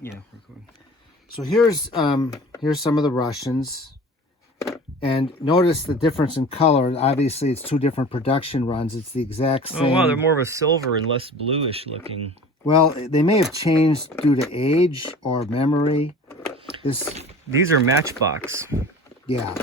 Yeah, recording. So here's some of the Russians, and notice the difference in color. Obviously, it's two different production runs. It's the exact same. Oh wow, they're more of a silver and less bluish looking. Well, they may have changed due to age or memory. These are Matchbox. Yeah.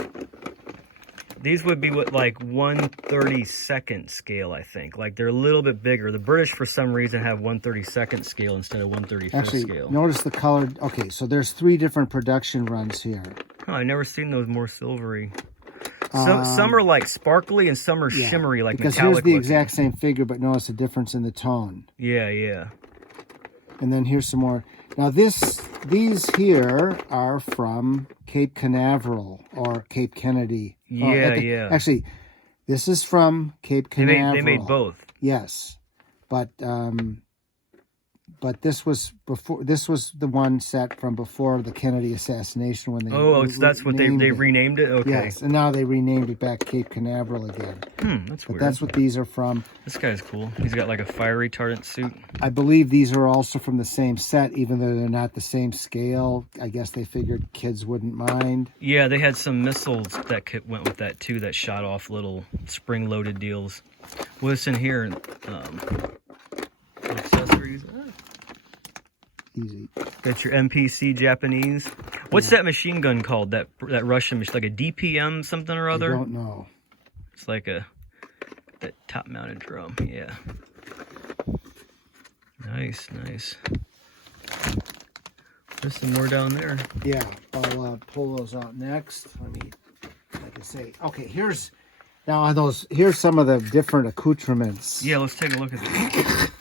These would be what, like 1/32nd scale, I think. Like they're a little bit bigger. The British, for some reason, have 1/32nd scale instead of 1/35th scale. Notice the color. Okay, so there's 3 different production runs here. Oh, I've never seen those more silvery. Some are like sparkly and some are shimmery, like because metallic. Here's the exact same figure, but notice the difference in the tone. Yeah, yeah. And then here's some more. Now these here are from Cape Canaveral or Cape Kennedy. Yeah, yeah. Actually, this is from Cape Canaveral. They made both. Yes, but this was before. This was the one set from before the Kennedy assassination when they. Oh, so that's what they renamed it. Okay. Yes, and now they renamed it back Cape Canaveral again. That's weird. That's what these are from. This guy's cool. He's got like a fire retardant suit. I believe these are also from the same set, even though they're not the same scale. I guess they figured kids wouldn't mind. Yeah, they had some missiles that went with that too, that shot off little spring-loaded deals. What's in here? Accessories. Easy. Got your MPC Japanese. What's that machine gun called? That Russian machine, like a DPM something or other? I don't know. It's like that top-mounted drum. Yeah. Nice, nice. There's some more down there. Yeah, I'll pull those out next. Let me, like I say, okay. Here's some of the different accoutrements. Yeah, let's take a look at these.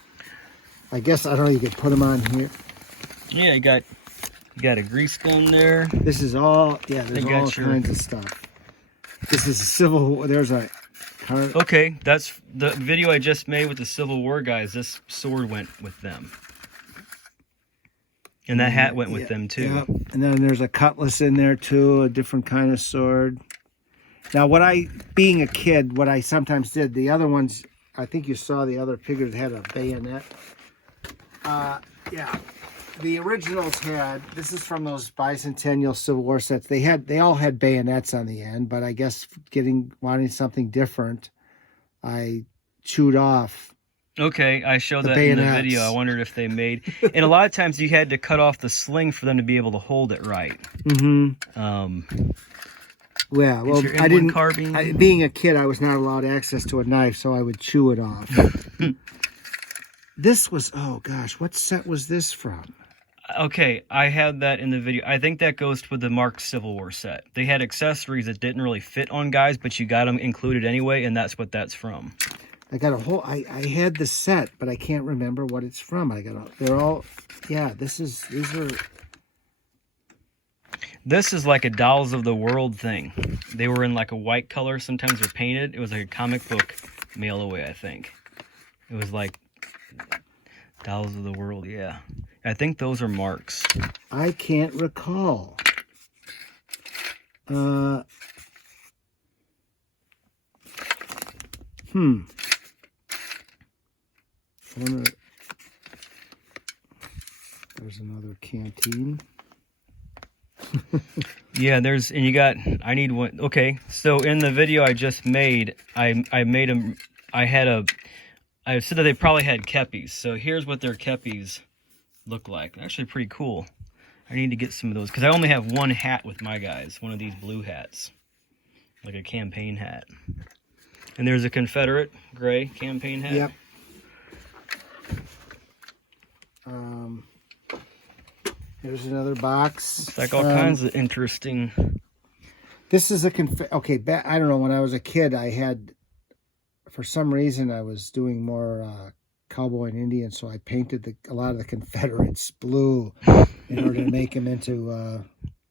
I guess I don't know. You could put them on here. Yeah, you got a grease gun there. This is all. Yeah, there's all kinds of stuff. This is There's a. Okay, that's the video I just made with the Civil War guys. This sword went with them. And that hat went with them, too. Yeah. And then there's a cutlass in there, too, a different kind of sword. Now, being a kid, what I sometimes did, the other ones, I think you saw the other figures had a bayonet. Yeah. The originals this is from those bicentennial Civil War sets. They all had bayonets on the end, but I guess wanting something different, I chewed off. Okay, I showed that in the video. I wondered if they made, and a lot of times you had to cut off the sling for them to be able to hold it right. Mm-hmm. Yeah, well, I didn't. Carbine? Being a kid, I was not allowed access to a knife, so I would chew it off. This was, oh gosh, what set was this from? Okay, I had that in the video. I think that goes with the Mark Civil War set. They had accessories that didn't really fit on guys, but you got them included anyway, and that's what that's from. I got a whole, I had the set, but I can't remember what it's from. They're all, yeah, This is like a Dolls of the World thing. They were in like a white color. Sometimes they're painted. It was like a comic book mail away, I think. It was like Dolls of the World, yeah. I think those are Marks. I can't recall. There's another canteen. Yeah, I need one. Okay, so in the video I just made, I said that they probably had keppies. So here's what their keppies look like. Actually pretty cool. I need to get some of those because I only have one hat with my guys. One of these blue hats. Like a campaign hat. And there's a Confederate gray campaign hat. Yep. Here's another box. It's like all kinds of interesting. This is I don't know, when I was a kid, for some reason, I was doing more cowboy and Indian, so I painted a lot of the Confederates blue in order to make them into,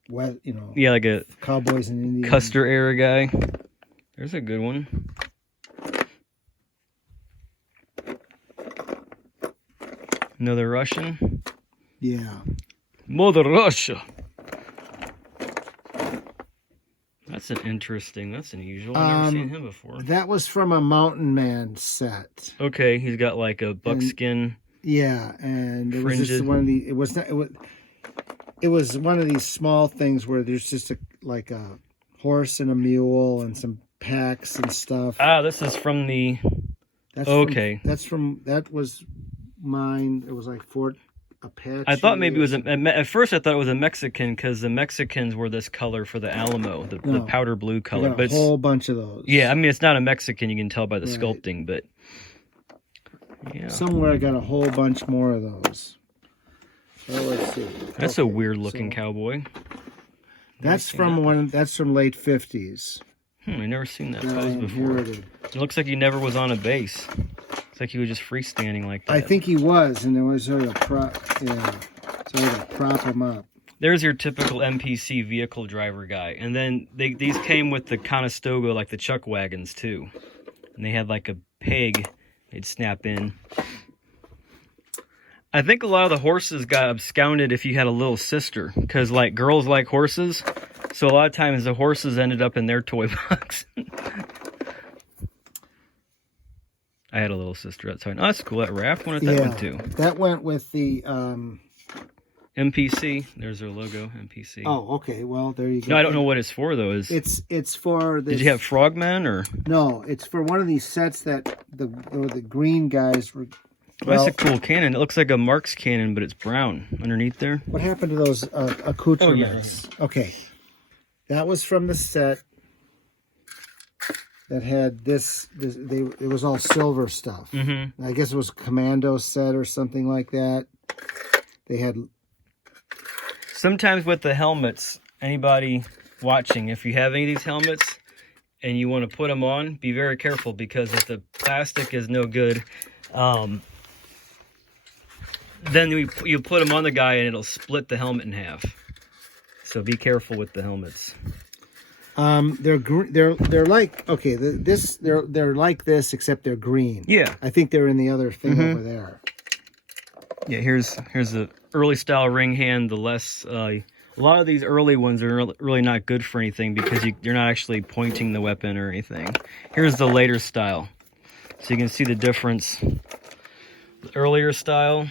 yeah, like a Cowboys and Indian. Custer era guy. There's a good one. Another Russian. Yeah. Mother Russia. That's unusual. I've never seen him before. That was from a Mountain Man set. Okay, he's got like a buckskin. Yeah, and it was just one of the. it was one of these small things where there's just like a horse and a mule and some packs and stuff. Ah, this is from the... That's okay. That was mine. It was like Fort Apache. I thought maybe it was at first I thought it was a Mexican because the Mexicans were this color for the Alamo, the powder blue color. But a whole bunch of those. Yeah, I mean it's not a Mexican. You can tell by the sculpting, but yeah. Somewhere I got a whole bunch more of those. So let's see. That's a weird looking cowboy. That's from late 50s. I never seen that pose before. It looks like he never was on a base. It's like he was just freestanding like that. I think he was, and there was sort of prop him up. There's your typical NPC vehicle driver guy. And then these came with the Conestoga, like the chuck wagons too. And they had like a peg they'd snap in. I think a lot of the horses got absconded if you had a little sister, because like girls like horses, so a lot of times the horses ended up in their toy box. I had a little sister outside. Oh, that's cool. That raft went with that one too. That went with the NPC. There's their logo, NPC. Oh, okay. Well, there you go. No, I don't know what it's for though. It's for this... Did you have frogmen or? No, it's for one of these sets that the green guys were. Well, that's a cool cannon. It looks like a Mark's cannon, but it's brown underneath there. What happened to those accoutrements? Oh, yeah. Okay. That was from the set that had it was all silver stuff. I guess it was a commando set or something like that. They had... Sometimes with the helmets, anybody watching, if you have any of these helmets and you want to put them on, be very careful, because if the plastic is no good, then you put them on the guy and it'll split the helmet in half. So be careful with the helmets. They're like, okay, they're like this, except they're green. Yeah. I think they're in the other thing over there. Yeah, here's the early style ring hand. The less a lot of these early ones are really not good for anything because you're not actually pointing the weapon or anything. Here's the later style, so you can see the difference. The earlier style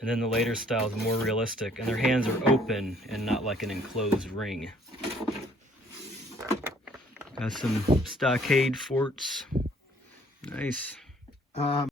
and then the later style is more realistic, and their hands are open and not like an enclosed ring. Got some stockade forts. Nice.